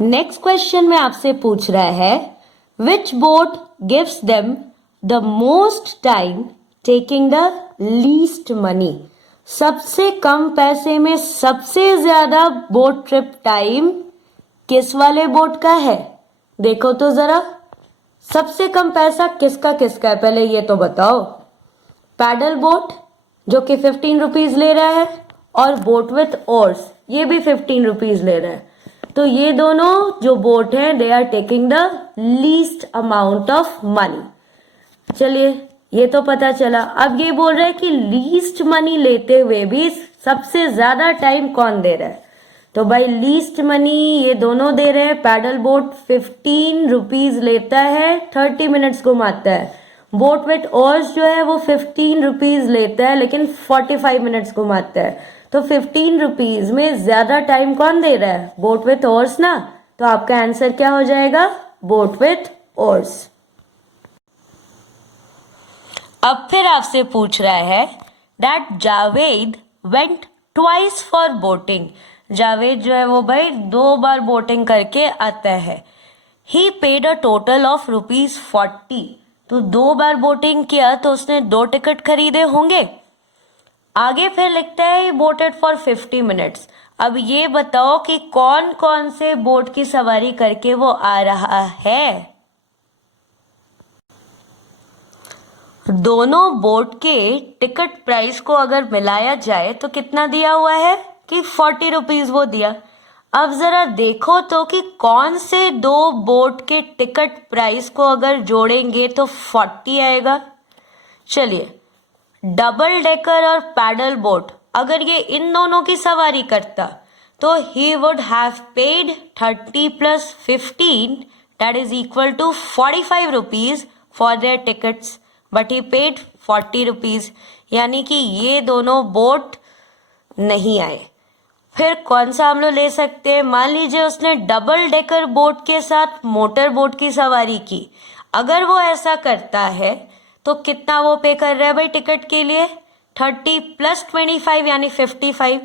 Next question में आपसे पूछ रहा है which boat gives them the most time taking the least money. सबसे कम पैसे में सबसे ज्यादा बोट ट्रिप टाइम किस वाले बोट का है? देखो तो जरा, सबसे कम पैसा किसका किसका है पहले ये तो बताओ। पैडल बोट जो कि 15 रुपीज ले रहा है और बोट विथ ओर्स ये भी 15 रुपीज ले रहा है। तो ये दोनों जो बोट हैं they are taking the least amount of money. चलिए ये तो पता चला। अब ये बोल रहा है कि लीस्ट मनी लेते हुए भी सबसे ज्यादा टाइम कौन दे रहा है। तो भाई लीस्ट मनी ये दोनों दे रहे हैं। पैडल बोट 15 रुपीज लेता है, 30 मिनट्स घुमाता है। बोट विथ ओर्स जो है वो 15 रुपीज लेता है लेकिन 45 मिनट्स घुमाता है। तो 15 रुपीज में ज्यादा टाइम कौन दे रहा है? बोट विथ ओर्स ना। तो आपका आंसर क्या हो जाएगा? Boat with ores. अब फिर आपसे पूछ रहा है that Javed went twice for boating. Javed जो है वो भाई 2 बार बोटिंग करके आता है। ही पेड अ टोटल ऑफ ₹40। तो 2 बार बोटिंग किया तो उसने 2 टिकट खरीदे होंगे। आगे फिर लिखता है ही बोटेड फॉर 50 मिनट्स। अब ये बताओ कि कौन कौन से बोट की सवारी करके वो आ रहा है। दोनों बोट के टिकट प्राइस को अगर मिलाया जाए तो कितना दिया हुआ है कि 40 रुपीज वो दिया। अब जरा देखो तो कि कौन से 2 बोट के टिकट प्राइस को अगर जोड़ेंगे तो 40 आएगा। चलिए, डबल डेकर और पैडल बोट अगर ये इन दोनों की सवारी करता तो he would have paid 30 + 15 that is equal to 45 rupees for their tickets, but he paid 40 rupees. यानी कि ये दोनों बोट नहीं आए। फिर कौन सा हम लोग ले सकते हैं? मान लीजिए उसने डबल डेकर बोट के साथ मोटर बोट की सवारी की। अगर वो ऐसा करता है तो कितना वो पे कर रहा है भाई टिकट के लिए? 30 + 25 यानी 55।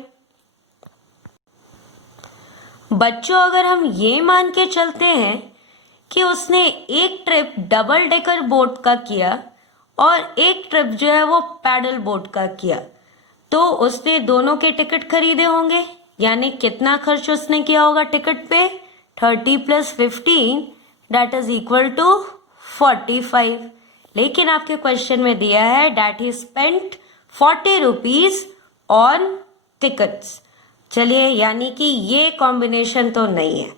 बच्चों अगर हम ये मान के चलते हैं कि उसने एक ट्रिप डबल डेकर बोट का किया और एक ट्रिप जो है वो पैडल बोट का किया तो उसने दोनों के टिकट खरीदे होंगे। यानी कितना खर्च उसने किया होगा टिकट पे? 30 + 15 दैट इज इक्वल टू 45। लेकिन आपके क्वेश्चन में दिया है that he spent 40 rupees on tickets. चलिए, यानी कि ये कॉम्बिनेशन तो नहीं है।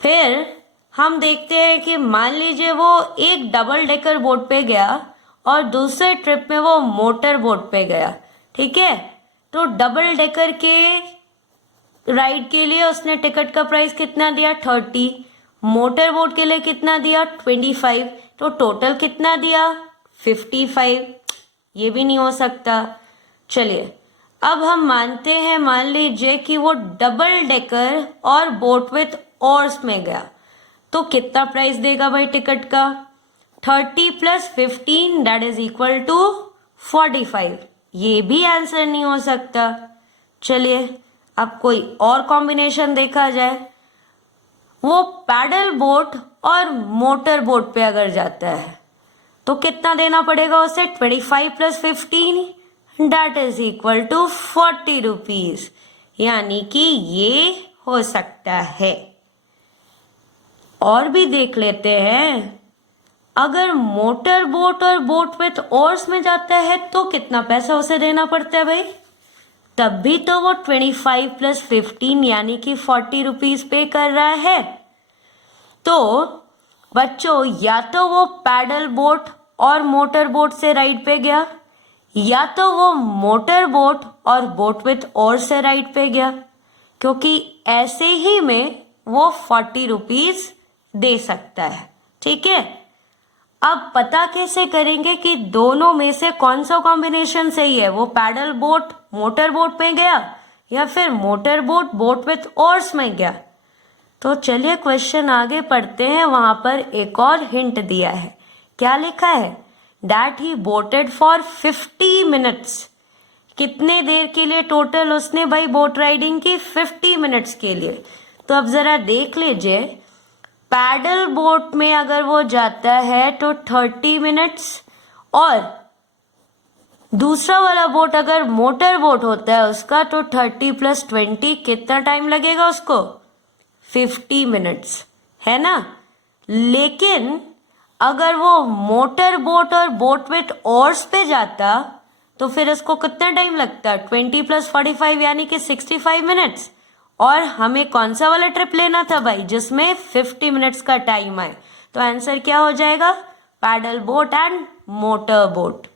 फिर हम देखते हैं कि मान लीजिए वो एक डबल डेकर बोट पे गया और दूसरे ट्रिप में वो मोटर बोट पे गया। ठीक है, तो डबल डेकर के राइड के लिए उसने टिकट का प्राइस कितना दिया? 30। मोटर बोट के लिए कितना दिया? 25। तो टोटल कितना दिया? 55। ये भी नहीं हो सकता। चलिए, अब हम मानते हैं, मान लीजिए कि वो डबल डेकर और बोट विथ ओर्स में गया तो कितना प्राइस देगा भाई टिकट का? 30 + 15 दैट इज इक्वल टू 45। ये भी आंसर नहीं हो सकता। चलिए, अब कोई और कॉम्बिनेशन देखा जाए। वो पैडल बोट और मोटर बोट पे अगर जाता है तो कितना देना पड़ेगा उसे? 25 + 15 that is equal to 40 rupees. यानी कि ये हो सकता है। और भी देख लेते हैं। अगर मोटर बोट और बोट विथ ओर्स में जाता है तो कितना पैसा उसे देना पड़ता है भाई? तब भी तो वो 25 + 15 यानी कि 40 रुपीज पे कर रहा है। तो बच्चों या तो वो पैडल बोट और मोटर बोट से राइड पे गया या तो वो मोटर बोट और बोट विथ ओर्स से राइड पे गया, क्योंकि ऐसे ही में वो 40 रुपीज दे सकता है। ठीक है, अब पता कैसे करेंगे कि दोनों में से कौन सा कॉम्बिनेशन सही है? वो पैडल बोट मोटर बोट में गया या फिर motor boat boat with ores में गया? तो चलिए क्वेश्चन आगे पढ़ते हैं। वहां पर एक और हिंट दिया है। क्या लिखा है? That he boated for 50 minutes. कितने देर के लिए टोटल उसने भाई बोट राइडिंग की? 50 मिनट्स के लिए। तो अब जरा देख लीजिए, पैडल बोट में अगर वो जाता है तो 30 मिनट्स, और दूसरा वाला बोट अगर मोटर बोट होता है उसका तो 30 + 20 कितना टाइम लगेगा उसको? 50 मिनट्स, है ना। लेकिन अगर वो मोटर बोट और बोट विथ ओर्स पे जाता तो फिर इसको कितना टाइम लगता? 20 + 45 यानी कि 65 मिनट्स। और हमें कौन सा वाला ट्रिप लेना था भाई, जिसमें 50 मिनट्स का टाइम आए। तो आंसर क्या हो जाएगा? Paddle boat and motor boat.